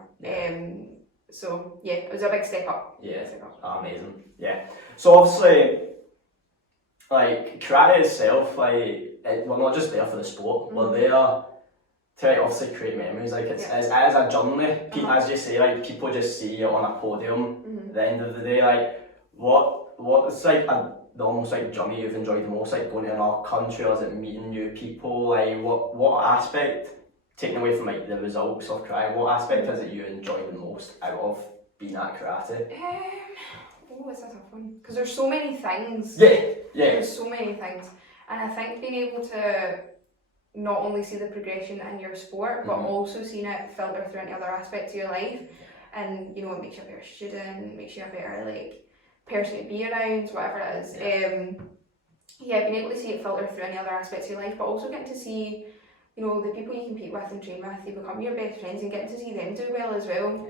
So yeah, it was a big step up. Yeah, amazing. Yeah. So obviously, like karate itself, like we're not just there for the sport. We're there to like, obviously create memories. Like it's a journey. As you say, like people just see you on a podium. At the end of the day, like what's like the almost like journey you've enjoyed the most, like going to another country, or is it meeting new people? Like what aspect, taking away from like the results of karate, what aspect is it you enjoy the most out of being at karate? It's a tough one, because there's so many things. There's so many things, and I think being able to not only see the progression in your sport, but also seeing it filter through into other aspects of your life, and you know, it makes you a better student, makes you a better like person to be around, whatever it is. Being able to see it filter through any other aspects of your life, but also getting to see, you know, the people you compete with and train with, they become your best friends, and getting to see them do well as well.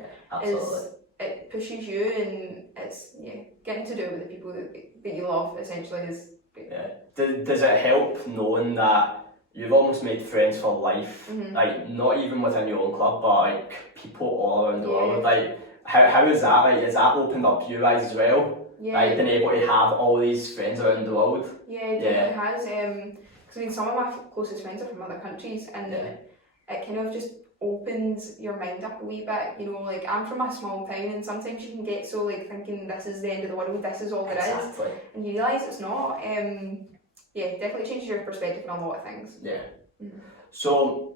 It pushes you, and it's getting to do it with the people that you love essentially is great. Does it help knowing that you've almost made friends for life, like not even within your own club, but like people all around the world? Like how is that? Like has that opened up your eyes as well? Like being able to have all these friends around the world? It definitely has. Because I mean, some of my closest friends are from other countries, and it kind of just opens your mind up a wee bit. You know, like I'm from a small town, and sometimes you can get so like thinking this is the end of the world, this is all there is, and you realise it's not. Definitely changes your perspective on a lot of things. So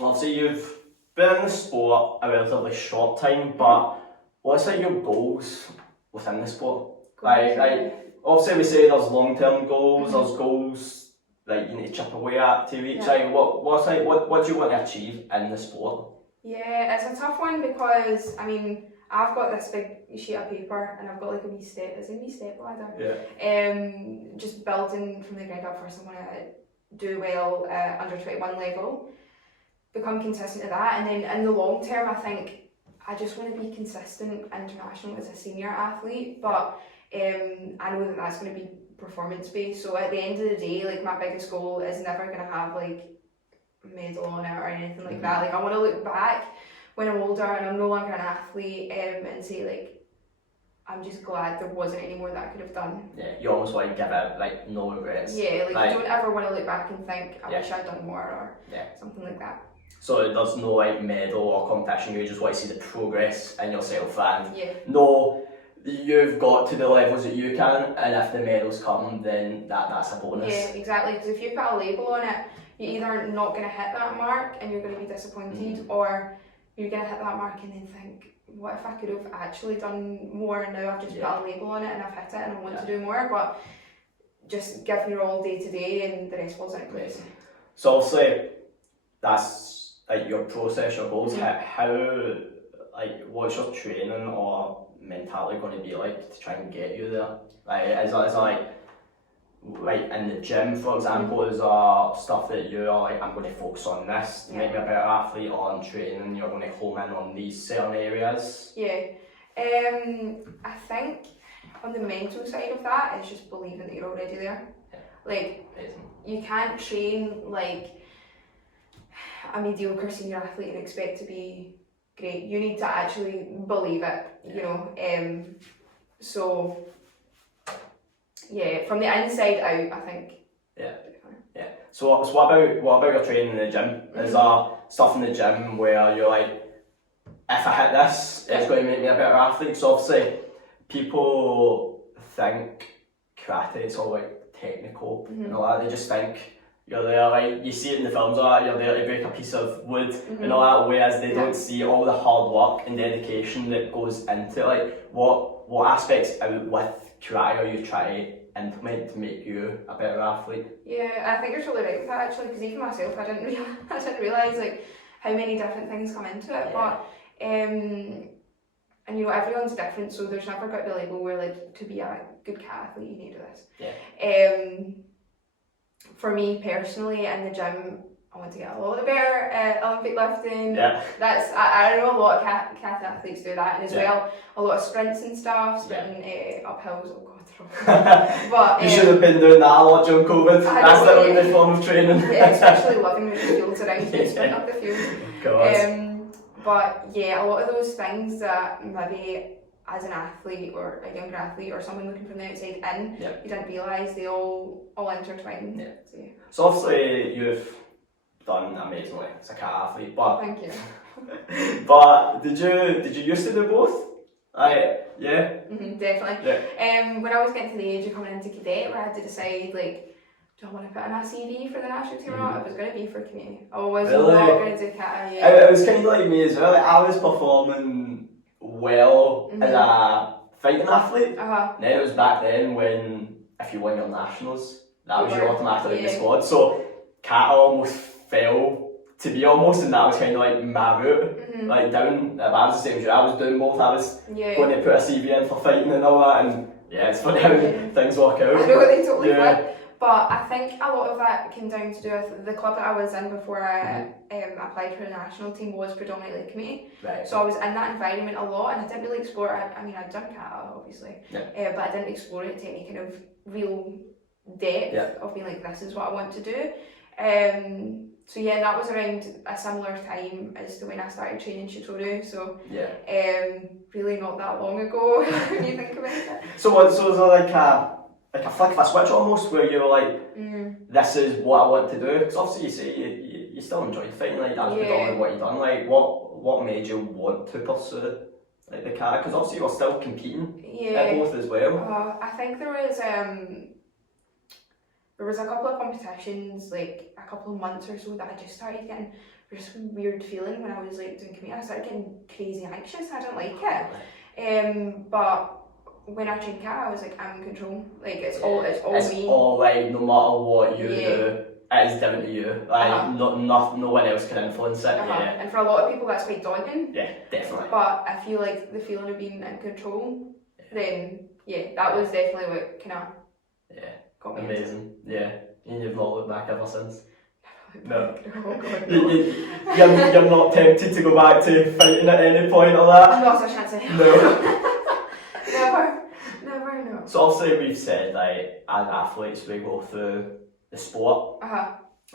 obviously you've been in the sport a relatively short time, but what's like your goals within the sport? Like obviously we say there's long-term goals, there's goals like you need to chip away at to reach. Like what do you want to achieve in the sport? It's a tough one, because I mean I've got this big sheet of paper, and I've got like a wee step ladder. Just building from the ground up. First I want to do well under 21 level, become consistent at that, and then in the long term I think I just want to be consistent international as a senior athlete, but I know that that's going to be performance based. So at the end of the day, like my biggest goal is never going to have like a medal on it or anything like that. Like I want to look back when I'm older and I'm no longer an athlete and say like, I'm just glad there wasn't any more that I could have done. You almost want to give it like no regrets. You don't ever want to look back and think I wish I'd done more or something like that. So there's no like medal or competition, you just want to see the progress in yourself and know you've got to the levels that you can, and if the medals come then that's a bonus. Exactly, because if you put a label on it, you're either not going to hit that mark and you're going to be disappointed, or you're going to hit that mark and then think, what if I could have actually done more, and now I've just put a label on it and I've hit it and I want to do more. But just give your all day to day and the rest falls into place. So obviously that's like your process, your goals. How like what's your training or mentality going to be like to try and get you there? Like is it like in the gym, for example, is there stuff that you're like, I'm going to focus on this to make me a better athlete, or on training you're going to home in on these certain areas? I think on the mental side of that, it's just believing that you're already there. Like you can't train like a mediocre senior athlete and expect to be great. You need to actually believe it, you know. So from the inside out, I think. So what about your training in the gym? Is there stuff in the gym where you're like, if I hit this, it's going to make me a better athlete. So obviously, people think karate is all like technical and all that. They just think you're there, like you see it in the films, all that, you're there to break a piece of wood and all that, whereas they don't see all the hard work and dedication that goes into it. Like what aspects out with karate are you trying to implement to make you a better athlete? Yeah, I think you're totally right with that actually, because even myself, I didn't realise like how many different things come into it. But and you know, everyone's different, so there's never got the label where like to be a good cat athlete you need this. For me personally, in the gym, I want to get a lot better at Olympic lifting. That's I know a lot of cat athletes do that, and as well a lot of sprints and stuff, sprinting uphills. Oh god, but you should have been doing that a lot during COVID. That's the only form of training. Especially living with the fields around you, sprint up the field. God. But yeah, a lot of those things that maybe as an athlete or a younger athlete or someone looking from the outside in, you didn't realise they all intertwine. So obviously you've done amazingly as a cat athlete, but thank you. but did you used to do both? Definitely. When I was getting to the age of coming into cadet, where I had to decide like, do I want to put in a CV for the national team or not? It was going to be for community. I was not going to do kata. It was kind of like me as well. Like, I was performing well as a fighting athlete. Then it was back then when if you won your nationals, that was your automatically in the squad. So kata almost fell to be almost, and that was kind of like my route. Like down, I was the same as you. I was doing both. I was going to put a CV in for fighting and all that, and it's funny how things work out. I know, they totally flip. But I think a lot of that came down to do with the club that I was in before I applied for the national team was predominantly community. So I was in that environment a lot, and I didn't really explore it. I mean, I'd done kata obviously, but I didn't explore it to any kind of real depth of being like, this is what I want to do. So yeah, that was around a similar time as to when I started training Shitoru. So really not that long ago when you think about it. So was it like a flick of a switch almost, where you were like, this is what I want to do? Because obviously you say you still enjoyed fighting, like that's predominantly what you done. Like what made you want to pursue like the kata? Because obviously you were still competing at both as well. I think there was a couple of competitions, like a couple of months or so, that I just started getting this weird feeling when I was like doing community. I started getting crazy anxious. I didn't like it. But when I trained kata, I was like, I'm in control. Like it's all me. It's all like, no matter what you do, it is down to you. Like no one else can influence it. And for a lot of people, that's quite daunting. Yeah, definitely. But I feel like the feeling of being in control, then that was definitely what kind of got me. Amazing. And you've not looked back ever since. No. Oh God, no. You're not tempted to go back to fighting at any point or that? Not a chance in hell. No. Never, no. So obviously we've said, like, as athletes we go through the sport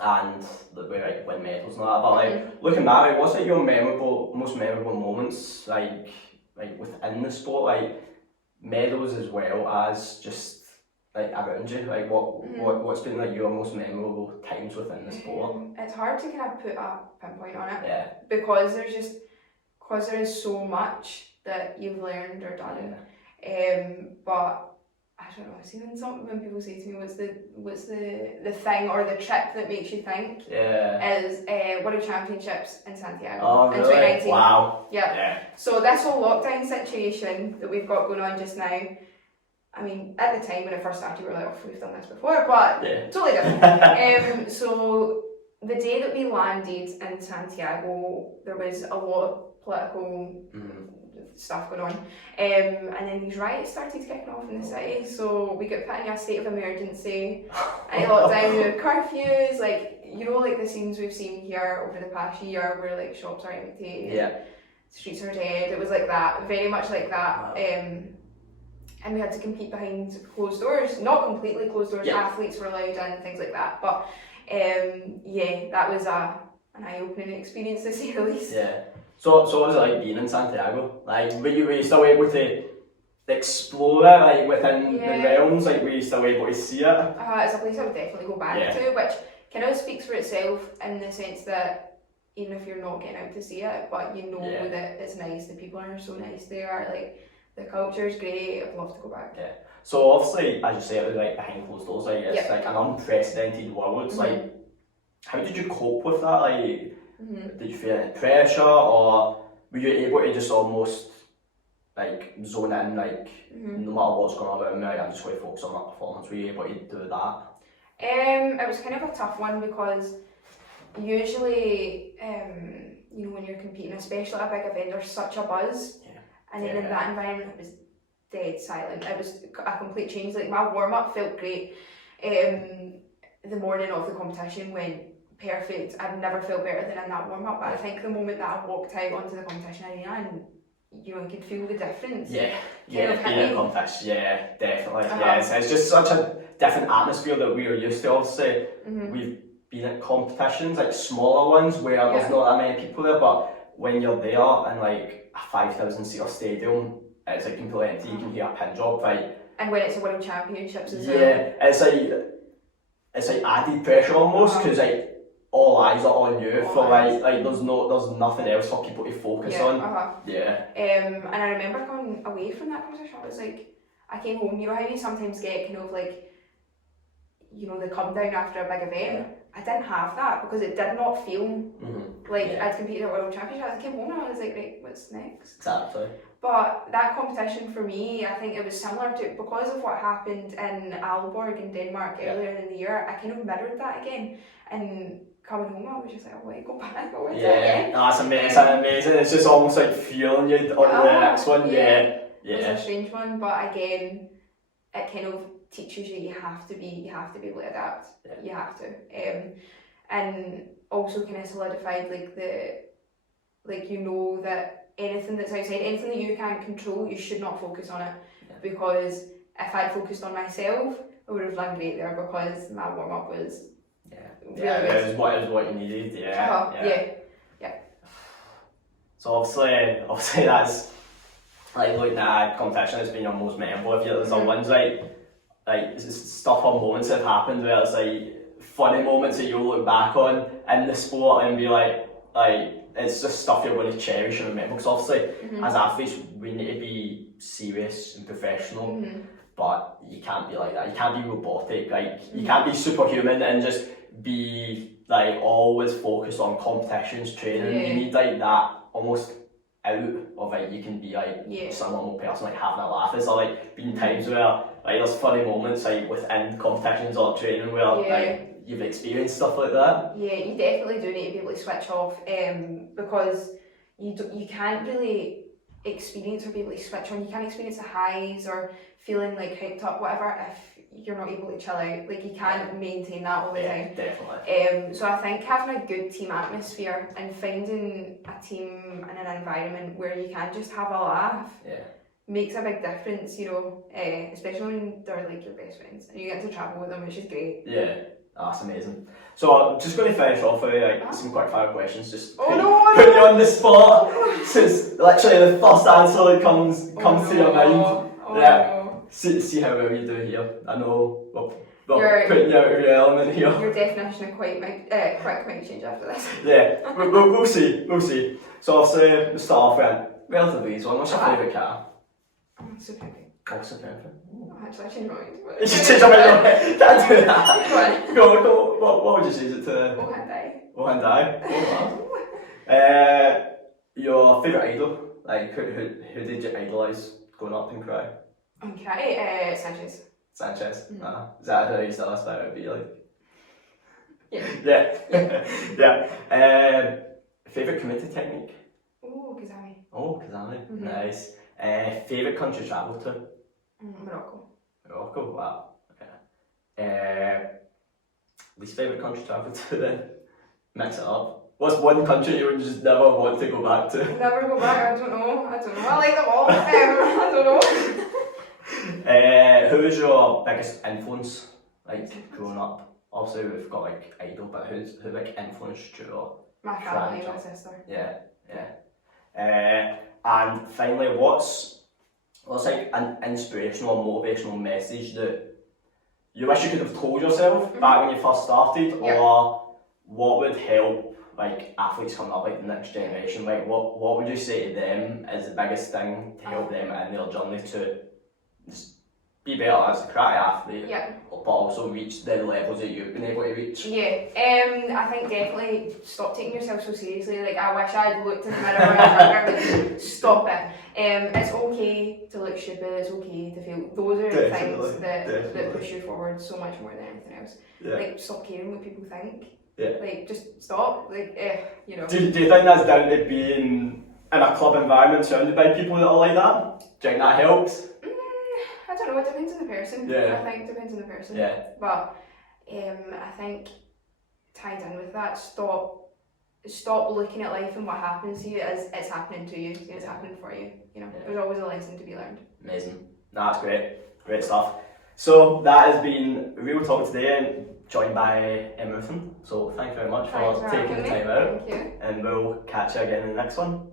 and we like win medals and all that, but like looking back, like, what's like your most memorable moments like within the sport, like medals as well as just like around you, like what's been like your most memorable times within the sport? It's hard to kind of put a pinpoint on it because there is so much that you've learned or done. But I don't know, see when people say to me, what's the thing or the trip that makes you think? Is World Championships in Santiago in 2019. Wow. So this whole lockdown situation that we've got going on just now, I mean, at the time when it first started, we were like, oh, we've done this before, but totally different. So the day that we landed in Santiago, there was a lot of political stuff going on, and then these riots started kicking off in the city, so we got put in a state of emergency, and lockdown, with curfews, like, you know, like the scenes we've seen here over the past year where like shops are empty, streets are dead. It was like that, very much like that. And we had to compete behind closed doors, not completely closed doors, athletes were allowed in, things like that, but that was an eye-opening experience to say the least. So what was it like being in Santiago? Like, were you still able to explore it, like within the realms? Like, were you still able to see it? It's a place I would definitely go back to, which kind of speaks for itself in the sense that even if you're not getting out to see it, but you know that it's nice, the people are so nice there, like the culture's great, I'd love to go back. Yeah. So obviously, as you say, it was like behind closed doors, like it's like an unprecedented world. It's like, how did you cope with that? Like, did you feel any pressure, or were you able to just almost like zone in, like no matter what's going on around me, I'm just going to focus on that performance? Were you able to do that? It was kind of a tough one because usually, you know, when you're competing, especially at a big event, there's such a buzz, and then in that environment it was dead silent. It was a complete change. Like my warm up felt great. The morning of the competition went perfect. I've never felt better than in that warm up. But I think the moment that I walked out onto the competition arena and you know, you could feel the difference. Being a competition, definitely. It's just such a different atmosphere that we are used to. Obviously, we've been at competitions, like smaller ones, where there's not that many people there, but when you're there in like a 5,000 seater stadium, it's like completely empty, you can hear a pin drop, right? And when it's a World Championships as well. It's like added pressure almost, because like all eyes are on you for like there's nothing else for people to focus on. And I remember coming away from that competition, I was like, I came home, you know how you sometimes get kind of like, you know, the come down after a big event. I didn't have that because it did not feel like I'd competed at World Championship. I came home and I was like, right, what's next? Exactly. But that competition for me, I think it was similar to, because of what happened in Aalborg in Denmark earlier in the year, I kind of mirrored that again. And coming home, I was just like, I want to go back, I want to do it again. That's amazing. It's just almost like fueling you on the next one. It's a strange one, but again, it kind of teaches you have to be able to adapt. You have to. And also kind of solidified like you know that anything that's outside, anything that you can't control, you should not focus on it. Because if I'd focused on myself, I would have done great there because my warm up was it was what you needed. So obviously that's like looking at competition, it's been your most memorable. If there's ones like stuff or moments that have happened where it's like funny moments that you'll look back on in the sport and be like it's just stuff you're going to cherish and remember, because obviously as athletes we need to be serious and professional, but you can't be like that. You can't be robotic, like you can't be superhuman and just be like always focused on competitions, training. You need like that almost out of it. You can be like some normal person, like having a laugh. Is there like been times where like there's funny moments like within competitions or training where like you've experienced stuff like that? Yeah, you definitely do need to be able to switch off, because you can't really experience or be able to switch on. You can't experience the highs or feeling like hyped up, whatever, if you're not able to chill out. Like you can't maintain that all the time. Definitely. So I think having a good team atmosphere and finding a team and an environment where you can just have a laugh makes a big difference, you know, especially when they're like your best friends and you get to travel with them, which is great. That's amazing. So I'm just going to finish off with like some quick fire questions, just put you on the spot. Since literally the first answer that comes to your mind. See how well you do here. I know we're putting you out of your element here. Your definition of quick might change after this. We'll see. So obviously we'll start off with relatively easy one. What's your favourite car? Superb. Oh, superb. Actually, I changed my mind. You should change your mind. Can't do that. Go. What would you change it to? Oh, Hyundai. Your favourite idol? Like who did you idolise growing up in Cry? Okay, Sanchez. Is that how you still aspire to be like? Favourite committed technique? Kazami. Nice. Favourite country to travel to? Morocco, wow. Okay. Least favourite country to travel to then? Mix it up. What's one country you would just never want to go back to? Never go back, I don't know. I like them all. I don't know. Who is your biggest influence, like growing up? Obviously we've got like idol, but who like influenced you? Or my family, my sister. And finally, what's like an inspirational or motivational message that you wish you could have told yourself back when you first started, or what would help like athletes coming up, like the next generation, like what would you say to them is the biggest thing to help them in their journey to just be better as a karate athlete, but also reach the levels that you've been able to reach? Yeah, I think definitely stop taking yourself so seriously. Like, I wish I had looked in the mirror when I was younger, like, stop it. It's okay to look stupid, it's okay to feel. Those are the things that push you forward so much more than anything else. Like, stop caring what people think. Like, just stop. Like, you know. Do you think that's down to being in a club environment surrounded by people that are like that? Do you think that helps? I don't know, it depends on the person. I think it depends on the person. But I think tied in with that, stop looking at life and what happens to you as it's happening to you. It's happening for you. You know, there's always a lesson to be learned. Amazing. No, that's great stuff. So that has been Real Talk today, and joined by Ruthven. So thank you very much for taking the time out. Thank you. And we'll catch you again in the next one.